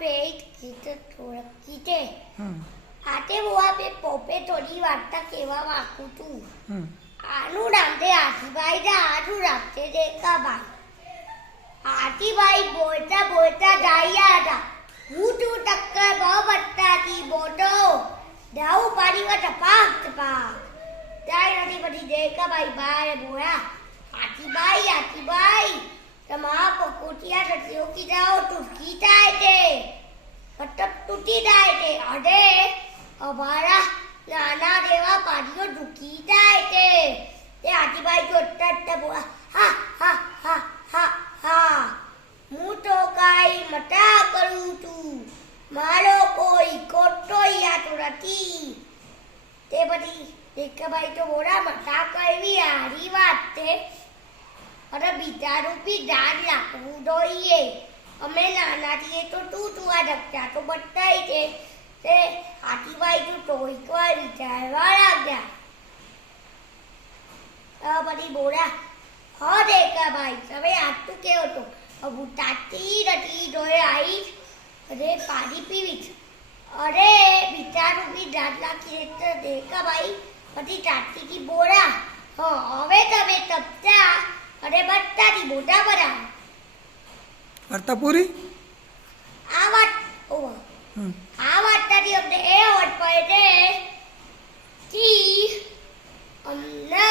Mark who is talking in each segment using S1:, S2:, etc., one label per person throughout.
S1: પેટ ગીત થોડક ગીતે આતે હું આ બે પોપે થોડી વાર્તા કેવા માંગુ છું. આનું નામ તે હાથીભાઈ ને આનું નામ છે રેખાભાઈ હાથીભાઈ બોલતા બોલતા જાયા હતા. હું તું ટક્કર બહુ બત્તાથી બોટો. દાઉ પાણીમાં ટપાક ટપાક જાય નથી પછી દેખાભાઈ ભાઈ બોયા. હાથીભાઈ હાથીભાઈ પકોટિયા રસીઓ કીધાઓ ટૂટકી થાય છે મતલબ તૂટી જાય છે અરે અમારા નાના દેવા પાણીઓ દુખી જાય છે તે આજીભાઈ જ બોલા, હા હા હા હા હા. હું તો કાંઈ મટા કરું છું મારો કોઈ ખોટો યાદ નથી. તે પછી રેખાભાઈ તો બોલા, મટા કરવી હારી વાત છે. અને બીજા રૂપી ધ્યાન રાખવું જોઈએ. અમે નાના છીએ તો તું તું આ ડગતા તો બતાવી છે તે હાથીભાઈ તું ટોઈક વાર વિચારવા લાગ્યા બધી બોલા હ દેખા ભાઈ, તમે તું કેવો તો હું તાતી નથી જોઈ આવી અરે પાણી પીવી છે. અરે બીજા રૂપી દાંત લાગી તો દેખા ભાઈ. પછી તાતીથી બોલા હ, હવે તમે તપતા અને બધાથી મોટા બના
S2: વાર્તા પૂરી?
S1: આ વાત આ વાર્તાથી અમને એ આવડ પડે કે અમને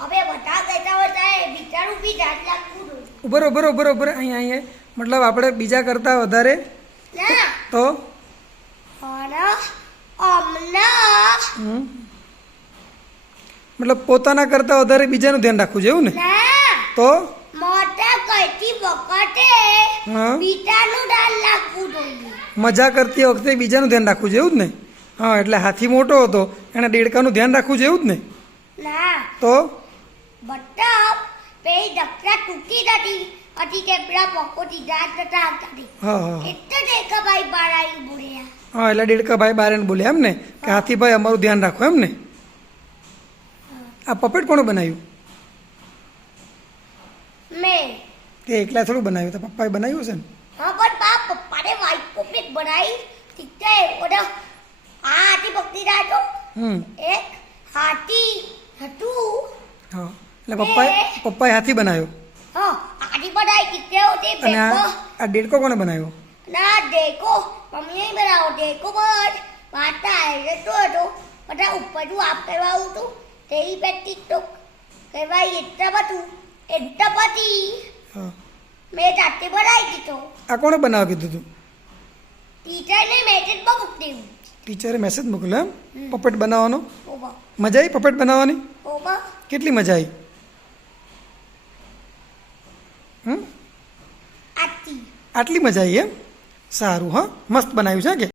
S1: હવે બિચારું બી જાત લાગતું
S2: ઊભો રહો. અહીંયા અહીંયા. મતલબ આપણે બીજા કરતા વધારે. તો? મતલબ પોતાના કરતા વધારે બીજાનું ધ્યાન રાખવું છે એવું ના. તો?
S1: મોટા વખતે બીજાનું ધ્યાન રાખવું જોઈએ.
S2: મજા કરતી વખતે બીજાનું ધ્યાન રાખવું જેવું એવું જ ને? હા એટલે હાથી મોટો હતો એણે દેડકાનું ધ્યાન રાખવું જેવું એવું જ ને?
S1: ના.
S2: તો?
S1: બધા પેલી ડગલા તૂટી નથી હતી તે પેલા પકોટી જાત જતા હતી.
S2: હા હા.
S1: એટલે જ એકાભાઈ બહાર આવી બોલ્યા.
S2: હા એટલે દેડકા ભાઈ બારેને બોલ્યા એમ ને? કે હાથીભાઈ અમારું ધ્યાન રાખો એમ ને? આ પપેટ કોણે બનાવ્યું?
S1: મેં.
S2: તે એકલા થોડું બનાવ્યું? તો પપ્પાએ બનાવ્યું છે ને?
S1: હા પણ બા પપ્પાને વ્હાઈટ પોપલેટ બનાવી. ઠીક છે આ હાથી ભક્તિ રાજો.
S2: હમ.
S1: એક હાથી હતું.
S2: હા એટલે પપ્પાએ પપ્પાએ હાથી બનાવ્યો.
S1: હા હાથી બનાવી ઠીક છે તે
S2: અને આ ડેડકો કોને બનાવ્યો?
S1: ના દેખો મમ્મીએ બનાવ્યો દેખો બસ. વાતા એટલે તો હતો. બધા ઉપરનું આપ કરવાવું હતું તેવી પેટી તો કહેવાય એટલા બધું એટલા પછી
S2: હા
S1: મેં જાતે બનાવી દીધો
S2: આ કોણે બનાવવા કીધું હતું
S1: ટીચરને મેસેજમાં મોકલ્યું
S2: ટીચરે મેસેજ મોકલ્યો એમ પપેટ બનાવવાનો
S1: ઓબા
S2: મજા આવી પપેટ બનાવવાની
S1: ઓબા
S2: કેટલી મજા આવી હમ
S1: આથી
S2: આટલી મજા આવી એમ સારું હા મસ્ત બનાવ્યું છે કે